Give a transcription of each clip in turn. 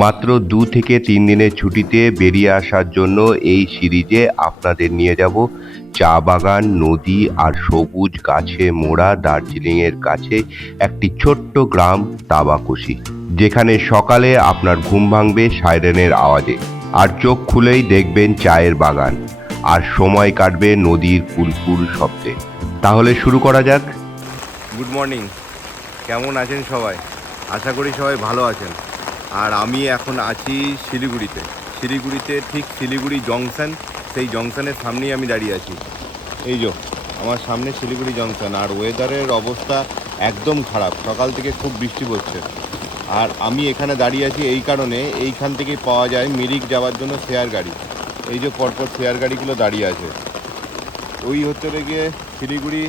মাত্র 2 থেকে 3 দিনের ছুটিতে বেরিয়ে আসার জন্য এই সিরিজে আপনাদের নিয়ে যাব চা বাগান, নদী আর সবুজ গাছে মোড়া দার্জিলিংয়ের কাছে একটি ছোট্ট গ্রাম তাবাকুশি, যেখানে সকালে আপনার ঘুম ভাঙবে সাইরেনের আওয়াজে, আর চোখ খুলেই দেখবেন চায়ের বাগান, আর সময় কাটবে নদীর কুলকুল শব্দে। তাহলে শুরু করা যাক। গুড মর্নিং, কেমন আছেন সবাই? আশা করি সবাই ভালো আছেন। আর আমি এখন আছি শিলিগুড়িতে ঠিক শিলিগুড়ি জংশন, সেই জংশনের সামনেই আমি দাঁড়িয়ে আছি। এই যে আমার সামনে শিলিগুড়ি জংশন, আর ওয়েদারের অবস্থা একদম খারাপ, সকাল থেকে খুব বৃষ্টি পড়ছে। আর আমি এখানে দাঁড়িয়ে আছি এই কারণে, এইখান থেকেই পাওয়া যায় মিরিক যাওয়ার জন্য শেয়ার গাড়ি। এই যে পরপর শেয়ার গাড়িগুলো দাঁড়িয়ে আছে, ওই হচ্ছে গিয়ে শিলিগুড়ি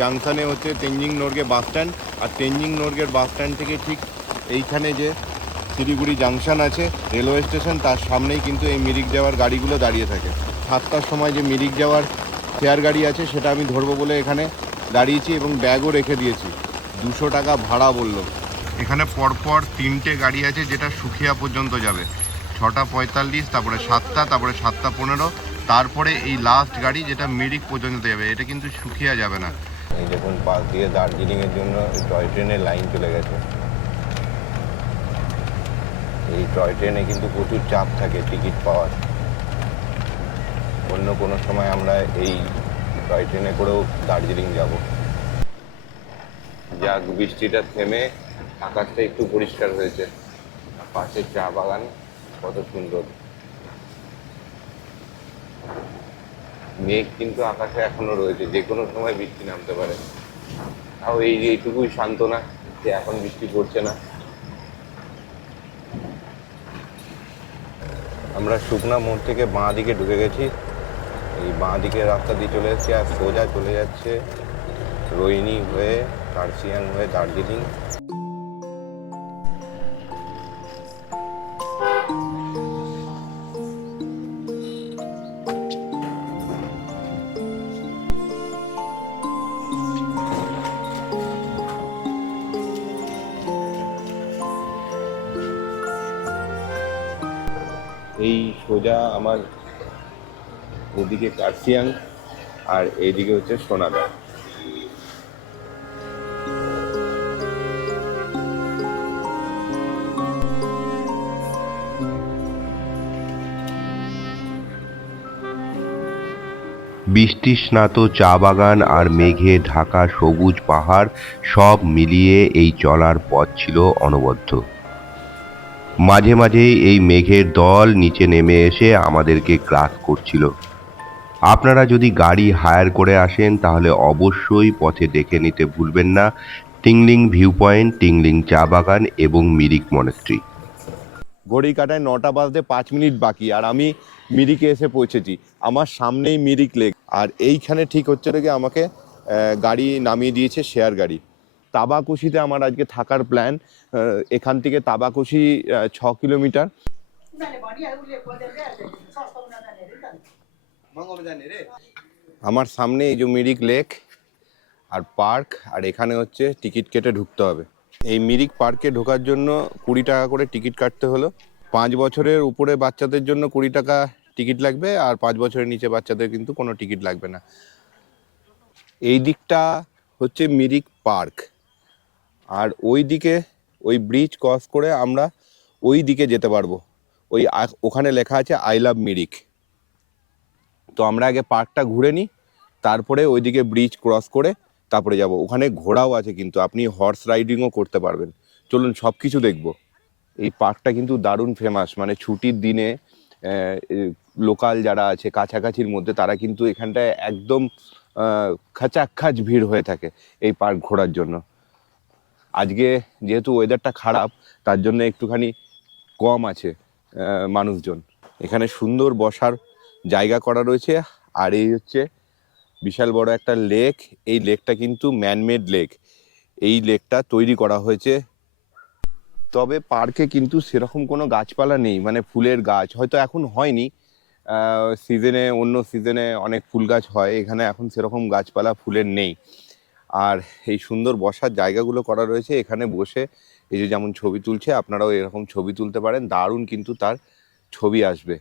জাংশনে হচ্ছে তেনজিং নোরগে বাস স্ট্যান্ড। আর তেনজিং নোরগের বাস স্ট্যান্ড থেকে ঠিক এইখানে যে শিলিগুড়ি জাংশন আছে রেলওয়ে স্টেশন, তার সামনেই কিন্তু এই মিরিক যাওয়ার গাড়িগুলো দাঁড়িয়ে থাকে। 7টার সময় যে মিরিক যাওয়ার শেয়ার গাড়ি আছে সেটা আমি ধরবো বলে এখানে দাঁড়িয়েছি, এবং ব্যাগও রেখে দিয়েছি। 200 টাকা ভাড়া বললো। এখানে পরপর 3টে গাড়ি আছে যেটা সুখিয়া পর্যন্ত যাবে, 6:45, তারপরে 7টা, তারপরে 7:15, তারপরে এই লাস্ট গাড়ি যেটা মিরিক পর্যন্ত যাবে। এটা কিন্তু সুখিয়া যাবে না। এই দেখুন পাশ দিয়ে দার্জিলিংয়ের জন্য টয় ট্রেনের লাইন চলে গেছে। এই টয় ট্রেনে কিন্তু প্রচুর চাপ থাকে টিকিট পাওয়ার। অন্য কোনো সময় আমরা এই টয় ট্রেনে করেও দার্জিলিং যাব। যাক, বৃষ্টিটা থেমে আকাশটা একটু পরিষ্কার হয়েছে, পাশে চা বাগান কত সুন্দর। মেঘ কিন্তু আকাশে এখনো রয়েছে, যে কোনো সময় বৃষ্টি নামতে পারে। তাও এইটুকুই সান্ত্বনা যে এখন বৃষ্টি পড়ছে না। আমরা শুকনা মোড় থেকে বাঁ দিকে ঢুকে গেছি। এই বাঁ দিকের রাস্তা দিয়ে চলে এসেছি, আর সোজা চলে যাচ্ছে রোহিনী হয়ে, কার্শিয়াং হয়ে দার্জিলিং। এই সোজা আমার ওদিকে কার্শিয়াং, আর এইদিকে হচ্ছে সোনাদা। বৃষ্টিস্নাত চা বাগান আর মেঘে ঢাকা সবুজ পাহাড়, সব মিলিয়ে এই চলার পথ ছিল অনবদ্য। মাঝে মাঝেই এই মেঘের দল নিচে নেমে এসে আমাদেরকে গ্রাস করছিল। আপনারা যদি গাড়ি হায়ার করে আসেন তাহলে অবশ্যই পথে দেখে নিতে ভুলবেন না টিংলিং ভিউ পয়েন্ট, টিংলিং চা বাগান এবং মিরিক মনেস্ট্রি। ঘড়ি কাটায় 9টা বাজতে 5 মিনিট বাকি, আর আমি মিরিকে এসে পৌঁছেছি। আমার সামনেই মিরিক লেক, আর এইখানে ঠিক হচ্ছে রেখে আমাকে গাড়ি নামিয়ে দিয়েছে শেয়ার গাড়ি। তাবাকুশিতে আমার আজকে থাকার প্ল্যান। এখান থেকে তাবাকুশি 6 কিলোমিটার। আমার সামনে এই যে মিরিক লেক আর পার্ক, আর এখানে হচ্ছে টিকিট কেটে ঢুকতে হবে। এই মিরিক পার্কে ঢোকার জন্য 20 টাকা করে টিকিট কাটতে হলো। 5 বছরের উপরে বাচ্চাদের জন্য 20 টাকা টিকিট লাগবে, আর 5 বছরের নিচে বাচ্চাদের কিন্তু কোনো টিকিট লাগবে না। এই দিকটা হচ্ছে মিরিক পার্ক, আর ওই দিকে ওই ব্রিজ ক্রস করে আমরা ওই দিকে যেতে পারবো। ওখানে লেখা আছে আই লাভ মিরিক। তো আমরা আগে পার্কটা ঘুরে নিই, তারপরে ওইদিকে ব্রিজ ক্রস করে তারপরে যাব। ওখানে ঘোড়াও আছে, কিন্তু আপনি হর্স রাইডিংও করতে পারবেন। চলুন সব কিছু দেখবো। এই পার্কটা কিন্তু দারুণ ফেমাস, মানে ছুটির দিনে লোকাল যারা আছে কাছাকাছির মধ্যে, তারা কিন্তু এখানটায় একদম খাচাখাচ ভিড় হয়ে থাকে এই পার্ক ঘোরার জন্য। আজকে যেহেতু ওয়েদারটা খারাপ, তার জন্য একটুখানি কম আছে মানুষজন। এখানে সুন্দর বসার জায়গা করা রয়েছে, আর এই হচ্ছে বিশাল বড় একটা লেক। এই লেকটা কিন্তু ম্যানমেড লেক। এই লেকটা তৈরি করা হয়েছে, তবে পার্কে কিন্তু সেরকম কোনো গাছপালা নেই, মানে ফুলের গাছ হয়তো এখন হয়নি। সিজনে, অন্য সিজনে অনেক ফুল গাছ হয়, এখানে এখন সেরকম গাছপালা ফুলের নেই। আর এই সুন্দর বসার জায়গাগুলো করা রয়েছে, এখানে বসে এই যে যেমন ছবি তুলছে, আপনারাও এরকম ছবি তুলতে পারেন, দারুণ কিন্তু তার ছবি আসবে।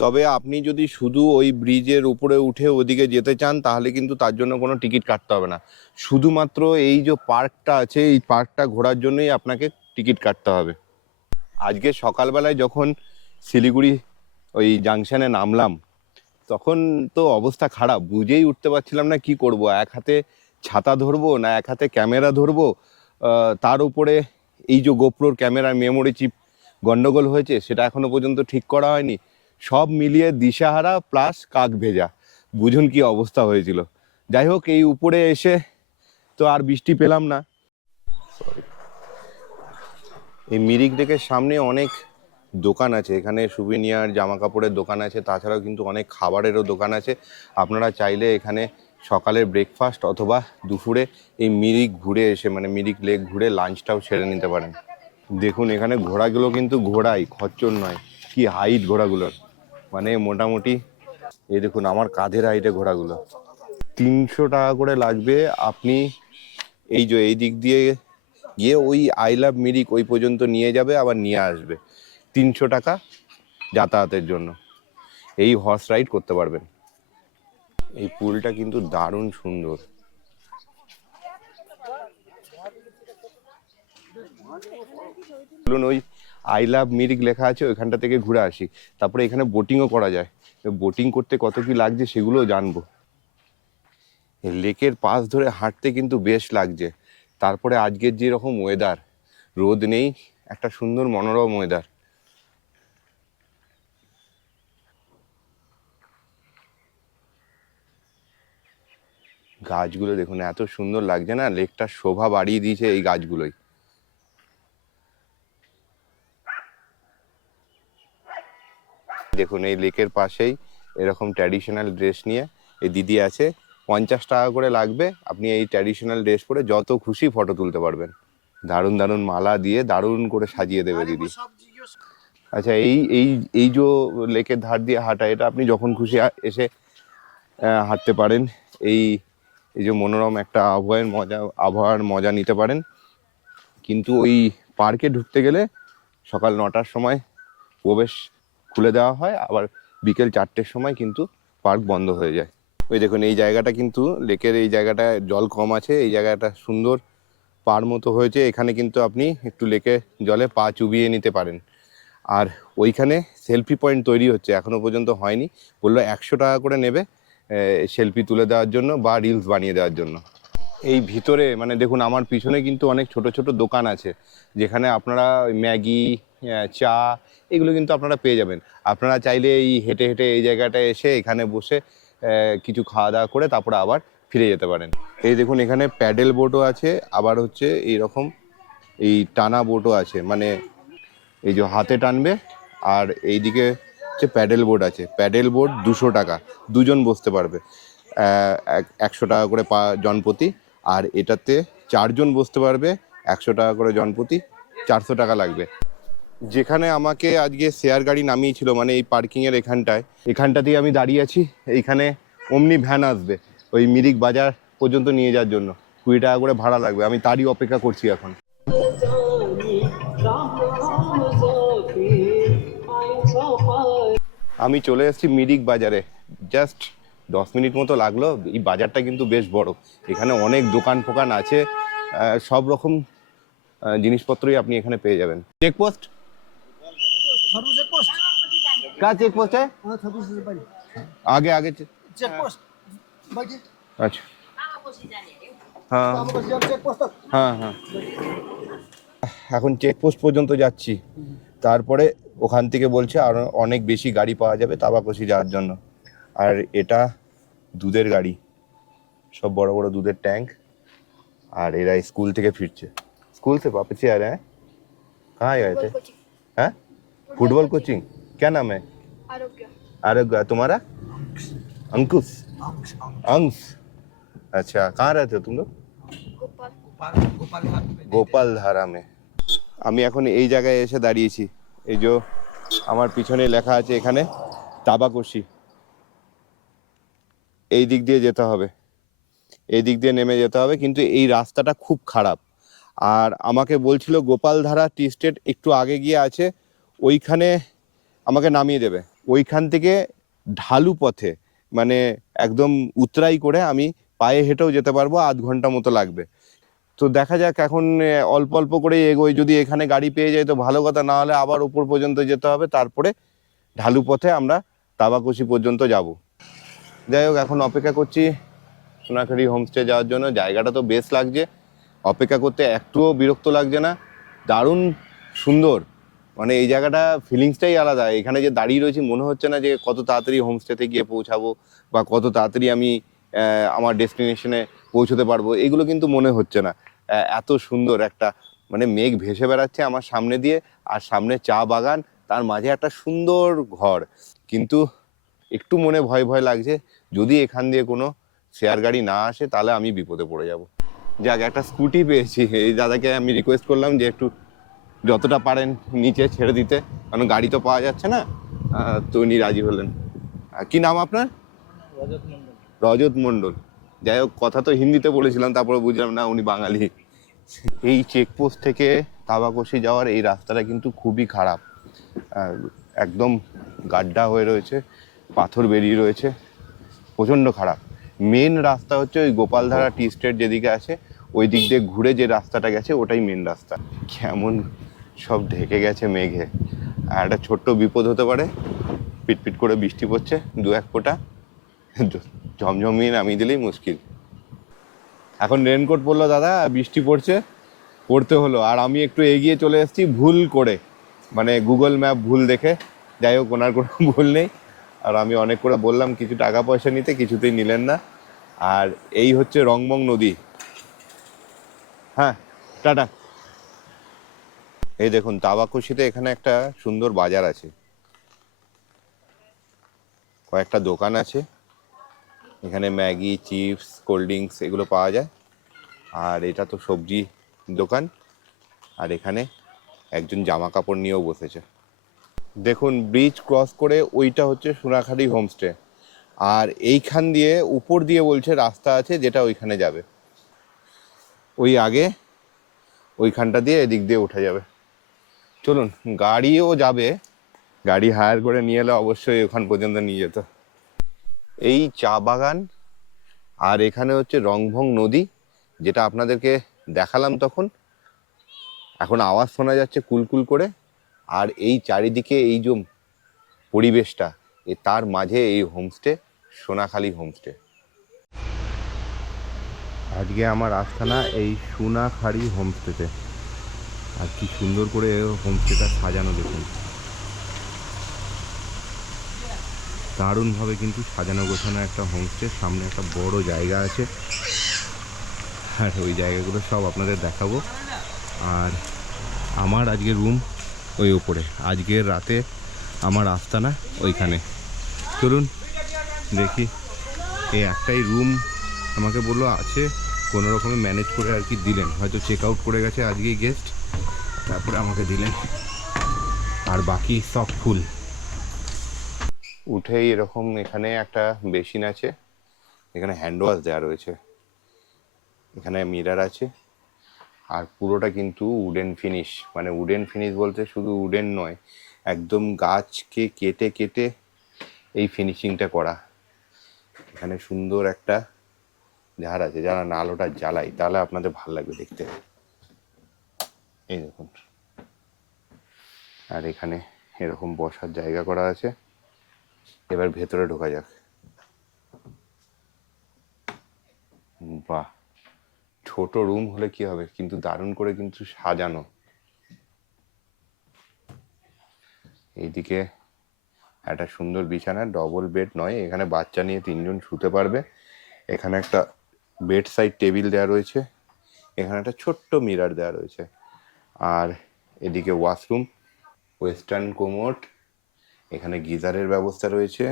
তবে আপনি যদি শুধু ওই ব্রিজের উপরে উঠে ওদিকে যেতে চান তাহলে কিন্তু তার জন্য কোনো টিকিট কাটতে হবে না। শুধুমাত্র এই যে পার্কটা আছে, এই পার্কটা ঘোরার জন্যই আপনাকে টিকিট কাটতে হবে। আজকে সকালবেলায় যখন শিলিগুড়ি ওই জাংশনে নামলাম, তখন তো অবস্থা খারাপ, বুঝেই উঠতে পারছিলাম না কি করব। এক হাতে ছাতা ধরবো না এক হাতে ক্যামেরা ধরবো। তার উপরে এই যে গোপ্রোর ক্যামেরার মেমোরি চিপ গন্ডগোল হয়েছে, সেটা এখনো পর্যন্ত ঠিক করা হয়নি। সব মিলিয়ে দিশাহারা প্লাস কাক ভেজা, বুঝুন কি অবস্থা হয়েছিল। যাই হোক, এই উপরে এসে তো আর বৃষ্টি পেলাম না। সরি। এই মিরিক লেকের সামনে অনেক দোকান আছে, এখানে সুভিনিয়ার, জামা কাপড়ের দোকান আছে, তাছাড়াও কিন্তু অনেক খাবারেরও দোকান আছে। আপনারা চাইলে এখানে সকালের ব্রেকফাস্ট অথবা দুপুরে এই মিরিক ঘুরে এসে, মানে মিরিক লেক ঘুরে লাঞ্চটাও সেরে নিতে পারেন। দেখুন এখানে ঘোড়াগুলো কিন্তু ঘোড়াই, খচ্চর নয়। কি হাইট ঘোড়াগুলোর, মানে মোটামুটি এই দেখুন আমার কাঁধের হাইটে ঘোড়াগুলো। 300 টাকা করে লাগবে। আপনি এই যে এই দিক দিয়ে গিয়ে ওই আই লাভ মিরিক ওই পর্যন্ত নিয়ে যাবে, আবার নিয়ে আসবে। 300 টাকা যাতায়াতের জন্য। এই হর্স রাইড করতে পারবেন। এই পুলটা কিন্তু দারুণ সুন্দর। বলুন, ওই আই লাভ মিরিক লেখা আছে, ওইখানটা থেকে ঘুরে আসি। তারপরে এখানে বোটিংও করা যায়। বোটিং করতে কত কি লাগছে সেগুলোও জানবো। লেকের পাশ ধরে হাঁটতে কিন্তু বেশ লাগছে। তারপরে আজকের যেরকম ওয়েদার, রোদ নেই, একটা সুন্দর মনোরম ওয়েদার। গাছগুলো দেখুন এত সুন্দর লাগছে না, লেকটার শোভা বাড়িয়ে দিয়েছে এই গাছগুলোই। দেখুন এই লেকের পাশেই এরকম ট্র্যাডিশনাল ড্রেস নিয়ে এই দিদি আছে। 50 টাকা করে লাগবে, আপনি এই ট্র্যাডিশনাল ড্রেস পরে যত খুশি ফটো তুলতে পারবেন। দারুণ দারুণ মালা দিয়ে দারুণ করে সাজিয়ে দেবে দিদি। আচ্ছা, এই এই এই যে লেকের ধার দিয়ে হাঁটা, এটা আপনি যখন খুশি এসে হাঁটতে পারেন। এই এই যে মনোরম একটা আবহাওয়ার মজা নিতে পারেন। কিন্তু ওই পার্কে ঢুকতে গেলে সকাল 9টার সময় প্রবেশ খুলে দেওয়া হয়, আবার বিকেল 4টের সময় কিন্তু পার্ক বন্ধ হয়ে যায়। ওই দেখুন এই জায়গাটা কিন্তু লেকের, এই জায়গাটায় জল কম আছে, এই জায়গাটা সুন্দর পার মতো হয়েছে। এখানে কিন্তু আপনি একটু লেকে জলে পা চুবিয়ে নিতে পারেন। আর ওইখানে সেলফি পয়েন্ট তৈরি হচ্ছে, এখনো পর্যন্ত হয়নি। বললো 100 টাকা করে নেবে সেলফি তুলে দেওয়ার জন্য বা রিলস বানিয়ে দেওয়ার জন্য। এই ভিতরে মানে দেখুন আমার পিছনে কিন্তু অনেক ছোট ছোট দোকান আছে, যেখানে আপনারা ম্যাগি, চা, এগুলো কিন্তু আপনারা পেয়ে যাবেন। আপনারা চাইলে এই হেঁটে হেঁটে এই জায়গাটায় এসে এখানে বসে কিছু খাওয়া দাওয়া করে তারপরে আবার ফিরে যেতে পারেন। এই দেখুন এখানে প্যাডেল বোটও আছে, আবার হচ্ছে এইরকম এই টানা বোটও আছে, মানে এই যে হাতে টানবে। আর এইদিকে হচ্ছে প্যাডেল বোট আছে। প্যাডেল বোট 200 টাকা, দুজন বসতে পারবে। 100 টাকা করে জনপ্রতি। আর এটাতে 4জন বসতে পারবে, 100 টাকা করে জনপ্রতি, 400 টাকা লাগবে। যেখানে আমাকে আজকে শেয়ার গাড়ি নামিয়েছিল, মানে এই পার্কিংয়ের এখানটাতেই আমি দাঁড়িয়ে আছি। এইখানে অমনি ভ্যান আসবে ওই মিরিক বাজার পর্যন্ত নিয়ে যাওয়ার জন্য। 20 টাকা করে ভাড়া লাগবে, আমি তারই অপেক্ষা করছি এখন। আমি চলে এসেছি মিরিক বাজারে, জাস্ট 10 মিনিট মতো লাগলো। এই বাজারটা কিন্তু বেশ বড়, এখানে অনেক দোকান ফোকান আছে, সব রকম জিনিসপত্রই আপনি এখানে পেয়ে যাবেন। চেকপোস্ট का चेकपोस्ट है आगे आगे चेकपोस्ट। अच्छा হ্যাঁ হ্যাঁ হ্যাঁ, এখন চেকপোস্ট পর্যন্ত যাচ্ছি। তারপরে ওখান থেকে বলছে আর অনেক বেশি গাড়ি পাওয়া যাবে তাবাকশি যাওয়ার জন্য। আর এটা দুধের গাড়ি, সব বড় বড় দুধের ট্যাঙ্ক। আর এরা স্কুল থেকে ফিরছে। स्कूल से वापस ही आ रहे हैं। कहाँ आए थे? हैं? Football coaching. क्या नाम है? आरोग्य। आरोग्य। तुम्हारा? अंकुश। अंश। अच्छा, कहाँ रहते हो तुम लोग? গোপাল ধারা মে। আমি এখন এই জায়গায় এসে দাঁড়িয়েছি। এই যে আমার পিছনে লেখা আছে এখানে তাবাকশি। এই দিক দিয়ে যেতে হবে, এই দিক দিয়ে নেমে যেতে হবে, কিন্তু এই রাস্তাটা খুব খারাপ। আর আমাকে বলছিল গোপালধারা টি স্টেট একটু আগে গিয়ে আছে, ওইখানে আমাকে নামিয়ে দেবে। ওইখান থেকে ঢালু পথে মানে একদম উতরাই করে আমি পায়ে হেঁটেও যেতে পারবো, আধ ঘন্টা মতো লাগবে। তো দেখা যাক, এখন অল্প অল্প করে এগোই, যদি এখানে গাড়ি পেয়ে যাই তো ভালো কথা, না হলে আবার উপর পর্যন্ত যেতে হবে, তারপরে ঢালু পথে আমরা তাবাকুশি পর্যন্ত যাব। যাই হোক, এখন অপেক্ষা করছি সোনাখালি হোমস্টে যাওয়ার জন্য। জায়গাটা তো বেশ লাগছে, অপেক্ষা করতে একটুও বিরক্ত লাগছে না, দারুণ সুন্দর। মানে এই জায়গাটা ফিলিংসটাই আলাদা। এখানে যে দাঁড়িয়ে রয়েছি মনে হচ্ছে না যে কত তাড়াতাড়ি হোমস্টেতে গিয়ে পৌঁছাবো বা কত তাড়াতাড়ি আমি আমার ডেস্টিনেশনে পৌঁছতে পারবো, এগুলো কিন্তু মনে হচ্ছে না। এত সুন্দর একটা মানে মেঘ ভেসে বেড়াচ্ছে আমার সামনে দিয়ে, আর সামনে চা বাগান, তার মাঝে একটা সুন্দর ঘর। কিন্তু একটু মনে ভয় ভয় লাগছে, যদি এখান দিয়ে কোনো শেয়ার গাড়ি না আসে তাহলে আমি বিপদে পড়ে যাব। যাক, একটা স্কুটি পেয়েছি। এই দাদাকে আমি রিকোয়েস্ট করলাম যে একটু যতটা পারেন নিচে ছেড়ে দিতে, কারণ গাড়ি তো পাওয়া যাচ্ছে না। তো উনি রাজি হলেন। কি নাম আপনার? রজত মণ্ডল। যাই হোক, কথা তো হিন্দিতে বলেছিলাম, তারপরে বুঝলাম না উনি বাঙালি। এই চেকপোস্ট থেকে তাবাকশি যাওয়ার এই রাস্তাটা কিন্তু খুবই খারাপ, একদম গাড্ডা হয়ে রয়েছে, পাথর বেরিয়ে রয়েছে, প্রচণ্ড খারাপ। মেন রাস্তা হচ্ছে ওই গোপালধারা টি স্টেট যেদিকে আছে, ওই দিক দিয়ে ঘুরে যে রাস্তাটা গেছে ওটাই মেন রাস্তা। কেমন সব ঢেকে গেছে মেঘে, আর একটা ছোট্ট বিপদ হতে পারে। পিটপিট করে বৃষ্টি পড়ছে, দু এক ফোঁটা, ঝমঝমিয়ে নামিয়ে দিলেই মুশকিল। এখন রেনকোট পরলো দাদা, বৃষ্টি পড়ছে, পড়তে হলো। আর আমি একটু এগিয়ে চলে এসেছি ভুল করে, মানে গুগল ম্যাপ ভুল দেখে। যাই হোক, ওনার কোনো ভুল নেই। আর আমি অনেক করে বললাম কিছু টাকা পয়সা নিতে, কিছুতেই নিলেন না। আর এই হচ্ছে রংমং নদী। হ্যাঁ, টাটা। এই দেখুন, তাবাকুশিতে এখানে একটা সুন্দর বাজার আছে, কয়েকটা দোকান আছে। এখানে ম্যাগি, চিপস, কোল্ড ড্রিঙ্কস এগুলো পাওয়া যায়। আর এটা তো সবজি দোকান। আর এখানে একজন জামা কাপড় নিয়েও বসেছে। দেখুন, ব্রিজ ক্রস করে ওইটা হচ্ছে সোনাখালি হোমস্টে। আর এইখান দিয়ে উপর দিয়ে বলছে রাস্তা আছে যেটা ওইখানে যাবে, ওই আগে ওইখানটা দিয়ে এদিক দিয়ে উঠে যাবে। চলুন, গাড়িও যাবে, গাড়ি হায়ার করে নিয়ে এলে অবশ্যই ওখান পর্যন্ত নিয়ে যেত। এই চা বাগান, আর এখানে হচ্ছে রংভং নদী, যেটা আপনাদেরকে দেখালাম তখন। এখন আওয়াজ শোনা যাচ্ছে কুলকুল করে। আর এই চারিদিকে এই যে পরিবেশটা, তার মাঝে এই হোমস্টে, সোনাখালি হোমস্টে। আজকে আমার আস্থানা এই সোনাখালি হোমস্টেতে। আর কি সুন্দর করে হোমস্টেটা সাজানো, দেখুন দারুণভাবে কিন্তু সাজানো গোছানো একটা হোমস্টে। সামনে একটা বড় জায়গা আছে, আর ওই জায়গাগুলো সব আপনাদের দেখাবো। আর আমার আজকে রুম ওই ওপরে, আজকের রাতে আমার আস্তানা ওইখানে। চলুন দেখি। এই একটাই রুম আমাকে বললো আছে, কোনো রকমে ম্যানেজ করে আর কি দিলেন, হয়তো চেক আউট করে গেছে আজকেই গেস্ট, তারপরে আমাকে দিলেন। আর বাকি সব ফুল। উঠেই এরকম এখানে একটা বেসিন আছে, এখানে হ্যান্ড ওয়াশ দেওয়া রয়েছে, এখানে মিরার আছে। আর পুরোটা কিন্তু উডেন ফিনিশ, মানে উডেন ফিনিশ বলতে শুধু উডেন নয়, একদম গাছকে কেটে কেটে এই ফিনিশিংটা করা। এখানে সুন্দর একটা ঝাড় আছে, যারা না আলোটা জ্বালাই তাহলে আপনাদের ভালো লাগবে দেখতে। এই দেখুন, আর এখানে এরকম বসার জায়গা করা আছে। এবার ভেতরে ঢোকা যাক। বাহ, ছোট রুম হলে কি হবে, কিন্তু দারুণ করে কিন্তু সাজানো। এইদিকে একটা সুন্দর বিছানা, ডবল বেড নয়, এখানে বাচ্চা নিয়ে 3 জন শুতে পারবে। এখানে একটা বেড সাইড টেবিল দেওয়া রয়েছে, এখানে একটা ছোট্ট মিরার দেওয়া রয়েছে। আর এদিকে ওয়াশরুম, ওয়েস্টার্ন কোমোড, এখানে গিজারের ব্যবস্থা রয়েছে,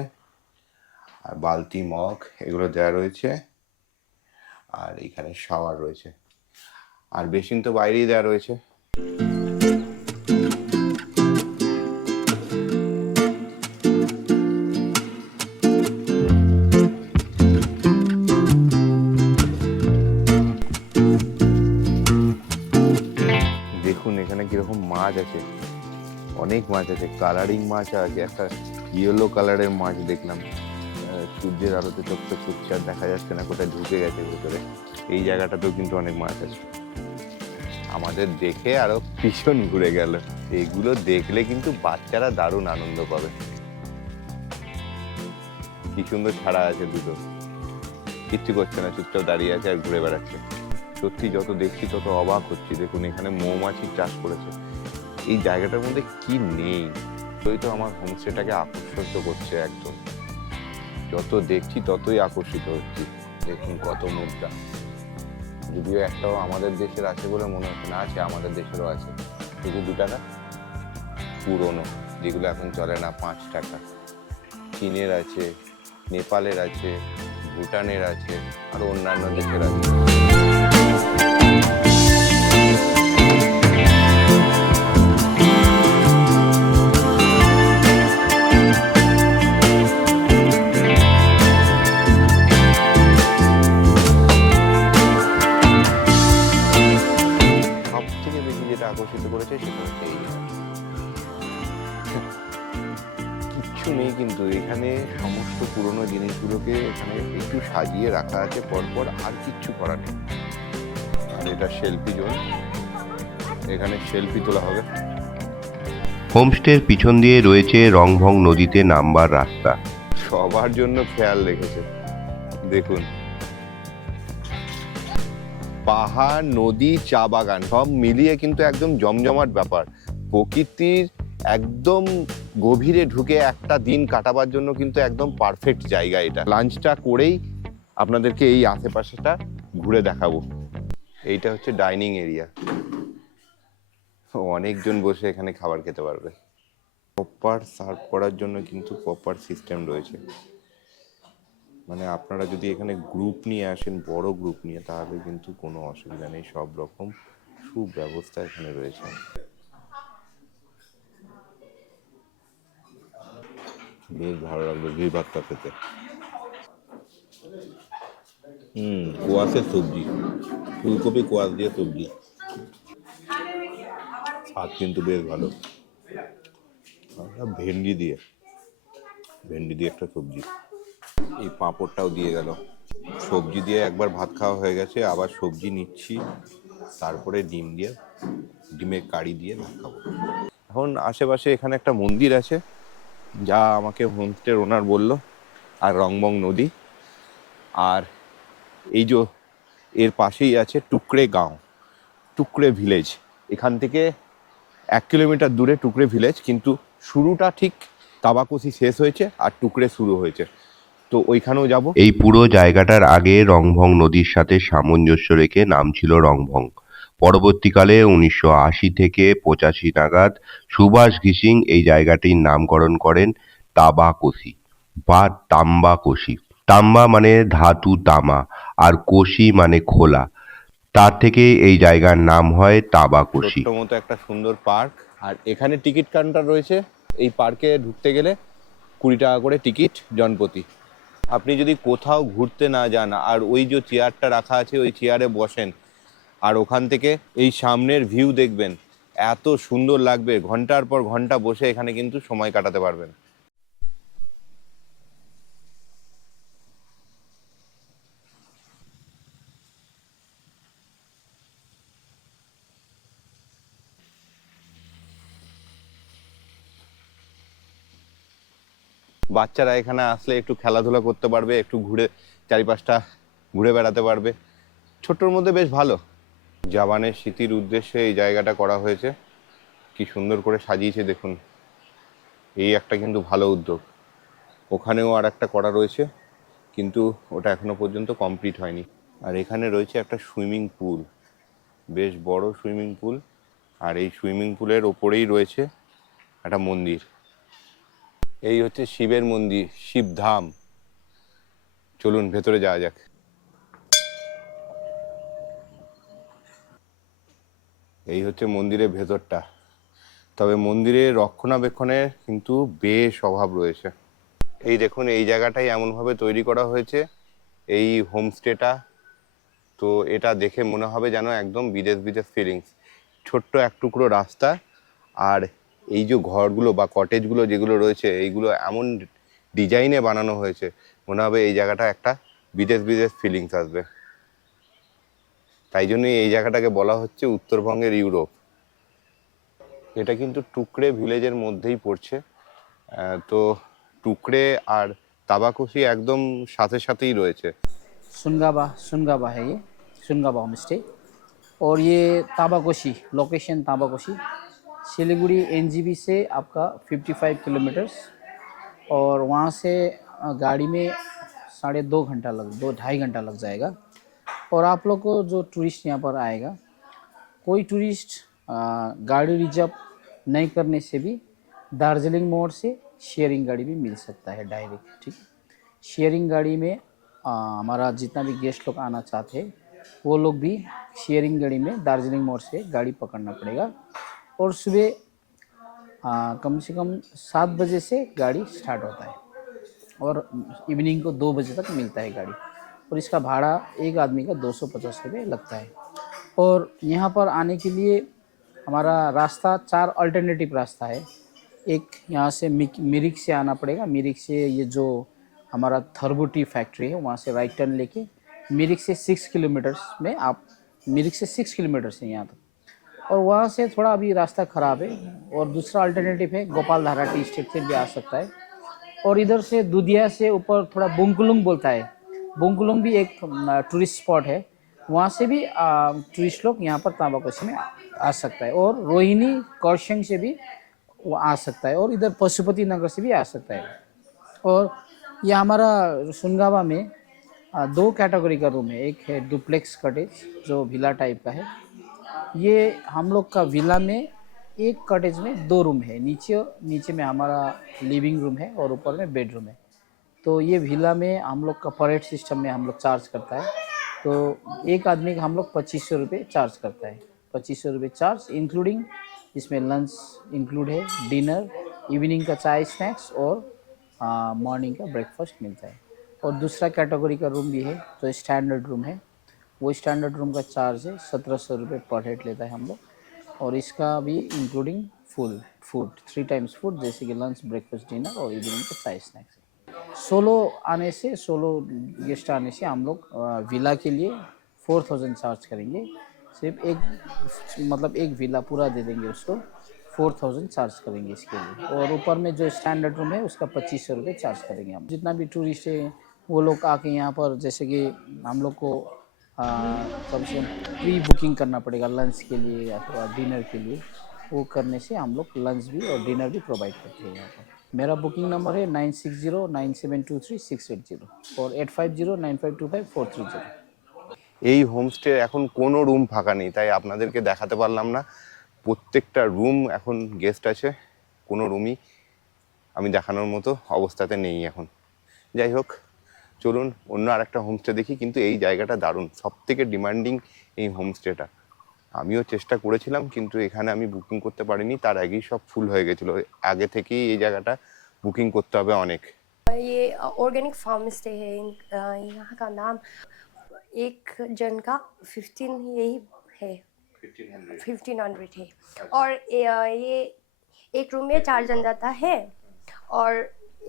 আর বালতি মগ এগুলো দেওয়া রয়েছে। আর এখানে শাওয়ার রয়েছে, আর বেসিন তো বাইরেই দেওয়া রয়েছে। আছে, অনেক মাছ আছে, কালারিং মাছ আছে, একটা ইয়েলো কালারের মাছ দেখলাম, সূর্যের আলোতে চোখটা ফুটছে আর দেখা যাচ্ছে না, কোথায় ঢুকে গেছে ভেতরে। এই জায়গাটাতেও কিন্তু অনেক মাছ আছে। আমাদের দেখে আরো ভীষণ ঘুরে গেল। এগুলো দেখলে কিন্তু বাচ্চারা দারুণ আনন্দ পাবে। কি সুন্দর ছাড়া আছে দুটো, কিচ্ছু করছে না, চুপচাপ দাঁড়িয়ে আছে আর ঘুরে বেড়াচ্ছে। সত্যি যত দেখছি তত অবাক হচ্ছি। দেখুন এখানে মৌমাছির চাষ করেছে। এই জায়গাটার মধ্যে কি নেই, ওই তো আমার হোমস্টেটাকে আকর্ষিত করছে একদম। যত দেখছি ততই আকর্ষিত হচ্ছি। দেখুন কত মুদ্রা, যদিও একটাও আমাদের দেশের আছে বলে মনে হচ্ছে না। আছে, আমাদের দেশেরও আছে, শুধু 2 টাকা পুরনো, যেগুলো এখন চলে না, 5 টাকা। চীনের আছে, নেপালের আছে, ভুটানের আছে, আর অন্যান্য দেশের আছে। সব থেকে বেশি যেটা আকর্ষিত করেছে সেটা হচ্ছে এই কিচ্ছু নেই, কিন্তু এখানে সমস্ত পুরনো জিনিসগুলোকে এখানে একটু সাজিয়ে রাখা আছে পরপর, আর কিচ্ছু করা নেই। আর এটা সেলফি জোন, এখানে সেলফি তোলা হবে। হোমস্টের পিছন দিয়ে রয়েছে রংভং নদীতে নামবার রাস্তা। সবার জন্য খেয়াল রেখেছে, দেখুন পাহাড়, নদী, চা বাগান সব মিলিয়ে কিন্তু একদম জমজমাট ব্যাপার। প্রকৃতির একদম গভীরে ঢুকে একটা দিন কাটাবার জন্য কিন্তু একদম পারফেক্ট জায়গা এটা। লাঞ্চটা করেই আপনাদেরকে এই আশেপাশেটা ঘুরে দেখাবো। এইটা হচ্ছে ডাইনিং এরিয়া, অনেকজন বসে এখানে খাবার খেতে পারবে। প্রপার সার্ভ করার জন্য কিন্তু প্রপার সিস্টেম রয়েছে। মানে আপনারা যদি এখানে গ্রুপ নিয়ে আসেন, বড় গ্রুপ নিয়ে, তাহলে কিন্তু কোনো অসুবিধা নেই, সব রকম সুব্যবস্থা এখানে রয়েছে। বেশ ভালো লাগলো ঘি ভাতটা খেতে। কোয়াশের সবজি, ফুলকপি কোয়াশ দিয়ে সবজি, স্বাদ কিন্তু বেশ ভালো। ভেন্ডি দিয়ে একটা সবজি, এই পাঁপড়টাও দিয়ে গেল। সবজি দিয়ে একবার ভাত খাওয়া হয়ে গেছে, আবার সবজি নিচ্ছি, তারপরে ডিমের কারি দিয়ে ভাত খাবো। এখন আশেপাশে এখানে একটা মন্দির আছে, যা আমাকে হোমস্টের ওনার বলল, আর রংবং নদী, আর এই যে এর পাশেই আছে টুকরে গাঁও, টুকরে ভিলেজ। এখান থেকে 1 কিলোমিটার দূরে টুকরে ভিলেজ, কিন্তু শুরুটা ঠিক তাবাকোসি শেষ হয়েছে আর টুকরে শুরু হয়েছে, তো ওইখানেও যাব। এই পুরো জায়গাটার আগে রংভং নদীর সাথে সামঞ্জস্য রেখে নাম ছিল রংভং। পরবর্তীকালে 1980 থেকে 85 নাগাদ সুভাষ ঘিসিং এই জায়গাটির নামকরণ করেন তাবাকোসি বা তাম্বাকোসি। তাম্বা মানে ধাতু তামা, আর কোসি মানে খোলা। তার থেকে এই জায়গার নাম হয় তাবাকোসি। ছোট্ট মতো একটা সুন্দর পার্ক, আর এখানে টিকিট কাউন্টার রয়েছে। এই পার্কে ঢুকতে গেলে 20 টাকা করে টিকিট জনপ্রতি। আপনি যদি কোথাও ঘুরতে না যান, আর ওই যে চেয়ারটা রাখা আছে ওই চেয়ারে বসেন, আর ওখান থেকে এই সামনের ভিউ দেখবেন, এত সুন্দর লাগবে। ঘন্টার পর ঘন্টা বসে এখানে কিন্তু সময় কাটাতে পারবেন। বাচ্চারা এখানে আসলে একটু খেলাধুলা করতে পারবে, একটু ঘুরে চারিপাশটা ঘুরে বেড়াতে পারবে। ছোট্টর মধ্যে বেশ ভালো। জাপানের স্মৃতির উদ্দেশ্যে এই জায়গাটা করা হয়েছে, কি সুন্দর করে সাজিয়েছে দেখুন। এই একটা কিন্তু ভালো উদ্যোগ। ওখানেও আর একটা করা রয়েছে, কিন্তু ওটা এখনো পর্যন্ত কমপ্লিট হয়নি। আর এখানে রয়েছে একটা সুইমিং পুল, বেশ বড় সুইমিং পুল, আর এই সুইমিং পুলের ওপরেই রয়েছে একটা মন্দির। এই হচ্ছে শিবের মন্দির, শিবধাম। চলুন ভেতরে যাওয়া যাক। এই হচ্ছে মন্দিরের ভেতরটা, তবে মন্দিরের রক্ষণাবেক্ষণের কিন্তু বেশ অভাব রয়েছে। এই দেখুন, এই জায়গাটাই এমনভাবে তৈরি করা হয়েছে এই হোমস্টেটা, তো এটা দেখে মনে হবে যেন একদম বিদেশ বিদেশ ফিলিংস। ছোট্ট এক টুকরো রাস্তা, আর এই যে ঘরগুলো বা কটেজগুলো যেগুলো রয়েছে এইগুলো এমন ডিজাইনে বানানো হয়েছে, মনে হবে এই জায়গাটা একটা বিদেশ বিদেশ ফিলিংস আসবে। তাই জন্যই এই জায়গাটাকে বলা হচ্ছে উত্তরবঙ্গের ইউরোপ। এটা কিন্তু টুকরে ভিলেজের মধ্যেই পড়ছে। তো টুকরে আর তাবাকুশি একদম সাথে সাথেই রয়েছে। सुनगाबा सुनगाबा है ये, सुनगाबा होम स्टे। और ये ताबाकोशी लोकेशन, ताबाकोशी सिलीगुड़ी एनजीबी से आपका 55 किलोमीटर्स, और वहाँ से गाड़ी में 2.5 घंटा लग 2-2.5 घंटा लग जाएगा। और आप लोग को जो टूरिस्ट यहाँ पर आएगा, कोई टूरिस्ट गाड़ी रिजर्व नहीं करने से भी दार्जिलिंग मोड़ से शेयरिंग गाड़ी भी मिल सकता है डायरेक्ट, ठीक। शेयरिंग गाड़ी में हमारा जितना भी गेस्ट लोग आना चाहते हैं वो लोग भी शेयरिंग गाड़ी में दार्जिलिंग मोड़ से गाड़ी पकड़ना पड़ेगा। और सुबह कम से कम 7 बजे से गाड़ी स्टार्ट होता है और इवनिंग को 2 बजे तक मिलता है गाड़ी। और इसका भाड़ा एक आदमी का 250 रुपये लगता है। और यहाँ पर आने के लिए हमारा रास्ता 4 अल्टरनेटिव रास्ता है। एक यहाँ से मिरिक से आना पड़ेगा। मिरिक से ये जो हमारा थर्बुटी फैक्ट्री है वहाँ से राइट टर्न लेके मिरिक से 6 किलोमीटर्स में आप, मिरिक से 6 किलोमीटर्स है यहाँ तक। और वहाँ से थोड़ा अभी रास्ता ख़राब है। और दूसरा अल्टरनेटिव है गोपाल धारा टी स्टेट से भी आ सकता है। और इधर से दुधिया से ऊपर थोड़ा बुंगकुलुंग बोलता है, बुंगकुलुंग भी एक टूरिस्ट स्पॉट है, वहाँ से भी टूरिस्ट लोग यहाँ पर ताबाकोशी में आ सकता है। और रोहिणी कौशंग से भी वो आ सकता है, और इधर पशुपति नगर से भी आ सकता है। और ये हमारा सुनगावा में 2 कैटेगरी का रूम है। एक है डुप्लेक्स कॉटेज जो विला टाइप का है। ये हम लोग का विला में एक कॉटेज में 2 रूम है। नीचे में हमारा लिविंग रूम है और ऊपर में बेडरूम है। तो ये विला में हम लोग का परेड सिस्टम में हम लोग चार्ज करता है। तो एक आदमी का हम लोग 2500 रुपये चार्ज करता है। 2500 रुपये चार्ज इंक्लूडिंग, इसमें लंच इंक्लूड है, डिनर, इवनिंग का चाय स्नैक्स और मॉर्निंग का ब्रेकफास्ट मिलता है। और दूसरा कैटेगरी का रूम भी है जो स्टैंडर्ड रूम है। वो स्टैंडर्ड रूम का चार्ज है 1700 रुपये पर हेड लेता है हम लोग। और इसका भी इंक्लूडिंग फूड 3 टाइम्स फूड, जैसे कि लंच, ब्रेकफास्ट, डिनर और इवनिंग का चाय स्नैक्स है। सोलो गेस्ट आने से हम लोग विला के लिए 4000 चार्ज करेंगे। सिर्फ एक विला पूरा दे देंगे उसको, 4000 चार्ज करेंगे इसके लिए। और ऊपर में जो स्टैंडर्ड रूम है उसका 2500 रुपये चार्ज करेंगे हम। जितना भी टूरिस्ट है वो लोग आके यहाँ पर, जैसे कि हम लोग को कम से कम प्री बुकिंग करना पड़ेगा लंच के लिए या फिर डिनर के लिए। वो करने से हम लोग लंच भी और डिनर भी प्रोवाइड करते हैं यहाँ पर। मेरा बुकिंग नंबर है 9609723680 और 8509525430। এই হোমস্টে এখন কোনো রুম ফাঁকা নেই, তাই আপনাদেরকে দেখাতে পারলাম না। প্রত্যেকটা রুম এখন গেস্ট আছে, কোনো রুমই আমি দেখানোর মতো অবস্থাতে নেই এখন। যাই হোক, চলুন অন্য আরেকটা হোমস্টে দেখি। কিন্তু এই জায়গাটা দারুণ, সবথেকে ডিমান্ডিং এই হোমস্টেটা। আমিও চেষ্টা করেছিলাম কিন্তু এখানে আমি বুকিং করতে পারিনি, তার আগেই সব ফুল হয়ে গেছিলো। আগে থেকেই এই জায়গাটা বুকিং করতে হবে অনেক। ये ऑर्गेनिक फार्म स्टे है। यहाँ का नाम एक जन का 15 यही है, 1500 है। और ये एक रूम में 4 जन जाता है और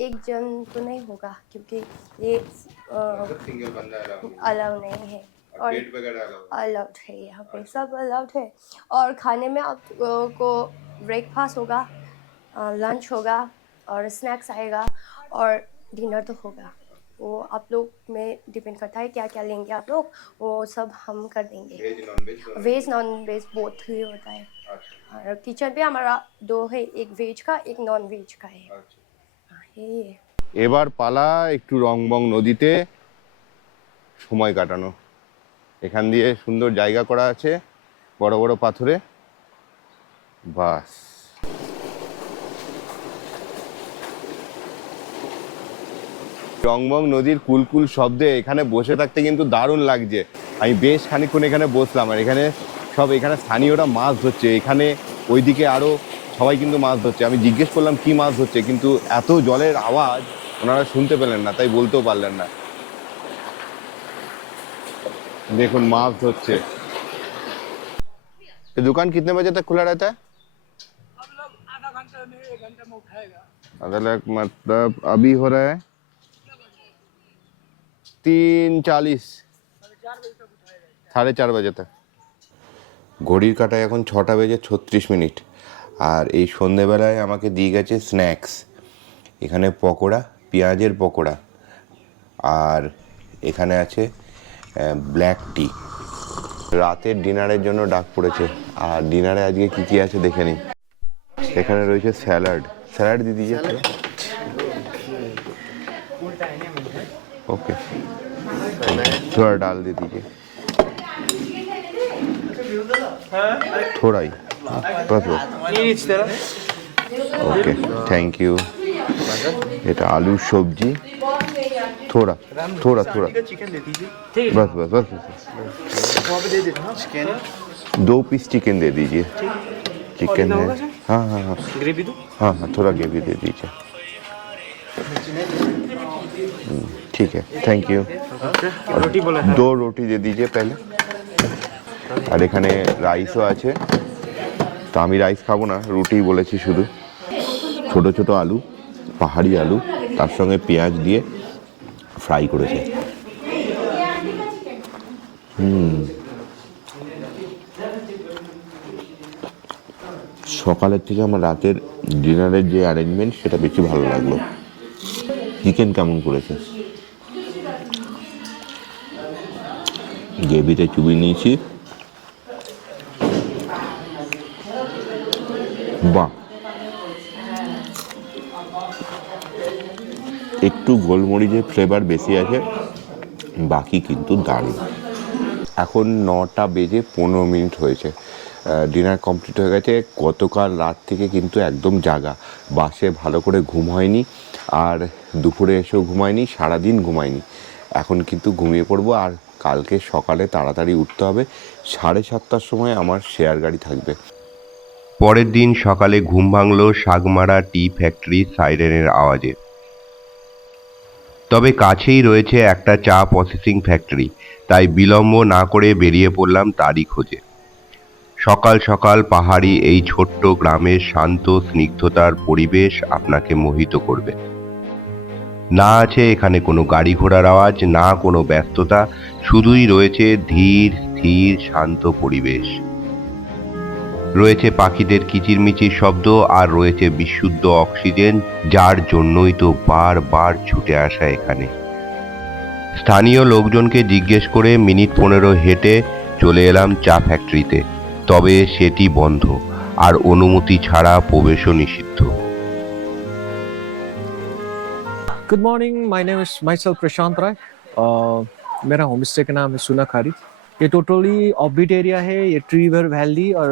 एक जन तो नहीं होगा क्योंकि ये अलाउ नहीं है। और अलाउड है, यहाँ पे सब अलाउड है। और खाने में आपको ब्रेकफास्ट होगा, लंच होगा और स्नैक्स आएगा और डिनर तो होगा। वो आप लोग में डिपेंड करता है क्या क्या लेंगे आप लोग, वो सब हम कर देंगे। वेज नॉन वेज बोथ ही होता है। और किचन भी हमारा 2 है, एक वेज का एक नॉन वेज का है। यही है। এবার পালা একটু রংবং নদীতে সময় কাটানো। এখান দিয়ে সুন্দর জায়গা করা আছে, বড় বড় পাথরে। বাস, রংবং নদীর কুলকুল শব্দে এখানে বসে থাকতে কিন্তু দারুণ লাগছে। আমি বেশ খানিকক্ষণ এখানে বসলাম, আর এখানে স্থানীয়রা মাছ ধরছে। এখানে ওইদিকে আরও সবাই কিন্তু মাছ ধরছে। আমি জিজ্ঞেস করলাম কি মাছ ধরছে, কিন্তু এত জলের আওয়াজ ওনারা শুনতে পেলেন না, তাই বলতেও পারলেন না। দেখুন মাছ ধরছে। दुकान कितने बजे तक खुला रहता है? आधा लाख मतलब अभी हो रहा है 3:40, 4:30 बजे तक। ঘড়ির কাঁটায় এখন 6টা বেজে 36 মিনিট। আর এই সন্ধেবেলায় আমাকে দিয়ে গেছে স্ন্যাক্স। এখানে পকোড়া, পেঁয়াজের পকোড়া, আর এখানে আছে ব্ল্যাক টি। রাতের ডিনারের জন্য ডাক পড়েছে, আর ডিনারে আজকে কী কী আছে দেখে নিই। এখানে রয়েছে স্যালাড, স্যালাড দিয়ে দিয়েছে। ओके, थोड़ा डाल दे दीजिए, थोड़ा ही, बस बस। Okay, thank you. এটা আলু সবজি, थोड़ा थोड़ा थोड़ा, बस बस बस, 2 पीस चिकन दे दीजिए। चिकन है, हाँ हाँ हाँ, ग्रेवी दो, हाँ हाँ थोड़ा ग्रेवी दे दीजिए। ठीक है, थैंक यू। रोटी बोला है, 2 रोटी दे दीजिए पहले। আর এখানে রাইসও আছে, তো আমি রাইস খাবো না, রুটিই বলেছি শুধু। ছোট ছোট আলু, পাহাড়ি আলু, তার সঙ্গে পেঁয়াজ দিয়ে ফ্রাই করেছে। সকালের থেকে আমার রাতের ডিনারের যে অ্যারেঞ্জমেন্ট সেটা বেশি ভালো লাগলো। চিকেন কেমন করেছে, গ্রেভিতে চুবিয়ে নিয়েছি, বাহ, একটু গোলমরিচের ফ্লেভার বেশি আছে, বাকি কিন্তু দারুণ। এখন 9টা বেজে 15 মিনিট হয়েছে, ডিনার কমপ্লিট হয়ে গেছে। গতকাল রাত থেকে কিন্তু একদম জাগা, বাসে ভালো করে ঘুম হয়নি, আর দুপুরে এসেও ঘুমায়নি, সারাদিন ঘুমায়নি। এখন কিন্তু ঘুমিয়ে পড়বো, আর কালকে সকালে তাড়াতাড়ি উঠতে হবে। 7:30টার সময় আমার শেয়ার গাড়ি থাকবে। পরের দিন সকালে ঘুম ভাঙল শাগমারা টি ফ্যাক্টরি সাইরেনের আওয়াজে। তবে কাছেই রয়েছে একটা চা প্রসেসিং ফ্যাক্টরি, তাই বিলম্ব না করে বেরিয়ে পড়লাম তারই খোঁজে। সকাল সকাল পাহাড়ি এই ছোট্ট গ্রামের শান্ত স্নিগ্ধতার পরিবেশ আপনাকে মোহিত করবে। না আছে এখানে কোনো গাড়ি ঘোড়ার আওয়াজ, না কোনো ব্যস্ততা, শুধুই রয়েছে ধীর স্থির শান্ত পরিবেশ। রয়েছে পাখিদের কিচিরমিচির শব্দ, আর রয়েছে বিশুদ্ধ অক্সিজেন, যার জন্যই তো বারবার ছুটে আসা এখানে। স্থানীয় লোকজনকে জিজ্ঞেস করে মিনিট 15 হেঁটে চলে এলাম চা ফ্যাক্টরিতে, তবে সেটি বন্ধ, আর অনুমতি ছাড়া প্রবেশও নিষিদ্ধ। Good morning, my name is myself Prashant Rai. मेरा होम स्टे का नाम है सुनाखारी। ये टोटली ऑफबीट एरिया है। ये ट्री रिवर वैली और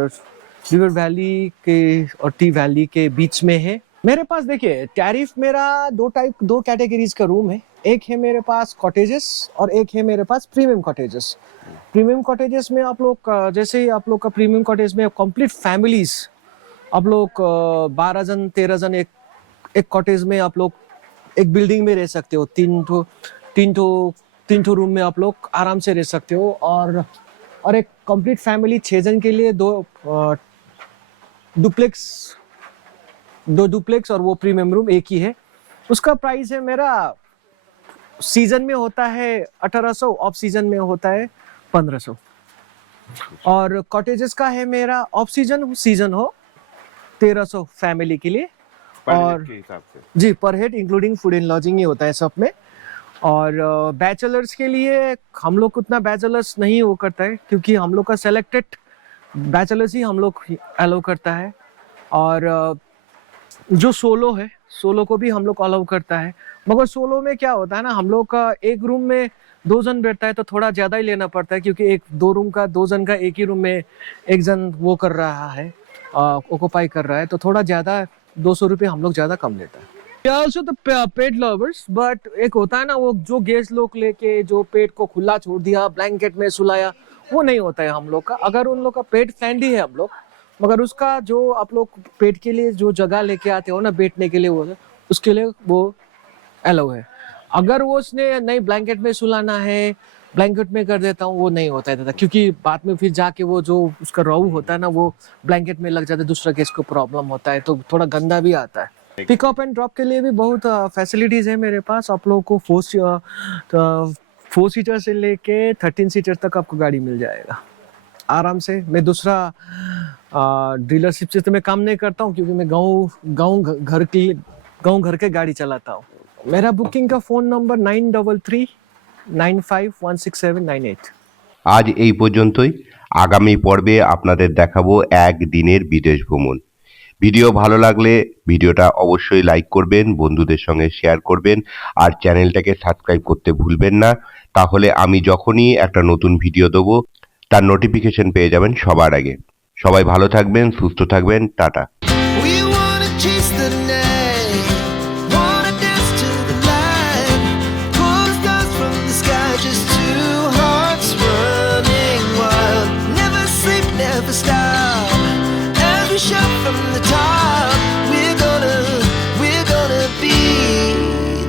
रिवर वैली के और टी वैली के बीच में है। मेरे पास देखिए टैरिफ मेरा दो कैटेगरीज का रूम है। एक है मेरे पास कॉटेजेस और एक है मेरे पास प्रीमियम कॉटेजेस। प्रीमियम कॉटेजेस में आप लोग जैसे ही आप लोग का प्रीमियम कॉटेज में कंप्लीट फैमिलीज, आप लोग 12 जन 13 जन एक कॉटेज में आप लोग एक बिल्डिंग में रह सकते हो। तीन ठो रूम में आप लोग आराम से रह सकते हो। और एक कंप्लीट फैमिली 6 जन के लिए दो डुप्लेक्स और वो प्रीमियम रूम एक ही है। उसका प्राइस है मेरा, सीजन में होता है 1800, ऑफ सीजन में होता है 1500। और कॉटेजेस का है मेरा ऑफ सीजन हो 1300 फैमिली के लिए, और जी per head including food and lodging ही होता है सब में। और बैचलर्स के लिए हम लोग उतना बैचलर्स नहीं वो करता है, क्योंकि हम लोग का सेलेक्टेड बैचलर्स ही हम लोग अलाउ करता है। और जो सोलो है, सोलो को भी हम लोग अलाउ करता है। मगर सोलो में क्या होता है ना, हम लोग का एक रूम में 2 जन बैठता है तो थोड़ा ज़्यादा ही लेना पड़ता है, क्योंकि 2 जन का एक ही रूम में एक जन वो कर रहा है, ऑक्यूपाई कर रहा है, तो थोड़ा ज़्यादा 200 रुपये हम लोग ज़्यादा कम लेता है। Also the pet lovers, but एक होता है ना वो जो गेस्ट लोग लेके जो पेट को खुला छोड़ दिया, ब्लैंकेट में सुलाया, वो नहीं होता है हम लोग का। अगर उन लोग का पेट फ्रेंडली है हम लोग, मगर उसका जो आप लोग पेट के लिए जो जगह लेके आते हो ना बैठने के लिए, वो उसके लिए वो अलाउ है। अगर वो उसने नहीं ब्लैंकेट में सुलाना है, ब्लैंकेट में कर देता हूँ वो नहीं होता है दादा, क्योंकि बाद में फिर जाके वो जो उसका रऊ होता है ना वो ब्लैंकेट में लग जाता है, दूसरा केस को प्रॉब्लम होता है तो थोड़ा गंदा भी आता है। पिकअप एंड ड्रॉप के लिए भी बहुत फैसिलिटीज है मेरे पास। आप लोगों को 4 सीटर से लेके 13 सीटर तक आपको गाड़ी मिल जाएगा आराम से। मैं दूसरा डीलरशिप से तो मैं काम नहीं करता हूँ, क्योंकि मैं गाँव घर के गाड़ी चलाता हूँ। मेरा बुकिंग का फ़ोन नंबर 9339516798। আজ এই পর্যন্তই। আগামী পর্বে আপনাদের দেখাবো একদিনের বিদেশ ভ্রমণ। ভিডিও ভালো লাগলে ভিডিওটা অবশ্যই লাইক করবেন, বন্ধুদের সঙ্গে শেয়ার করবেন আর চ্যানেলটাকে সাবস্ক্রাইব করতে ভুলবেন না। তাহলে আমি যখনই একটা নতুন ভিডিও দেবো তার নোটিফিকেশন পেয়ে যাবেন সবার আগে। সবাই ভালো থাকবেন, সুস্থ থাকবেন, টাটা।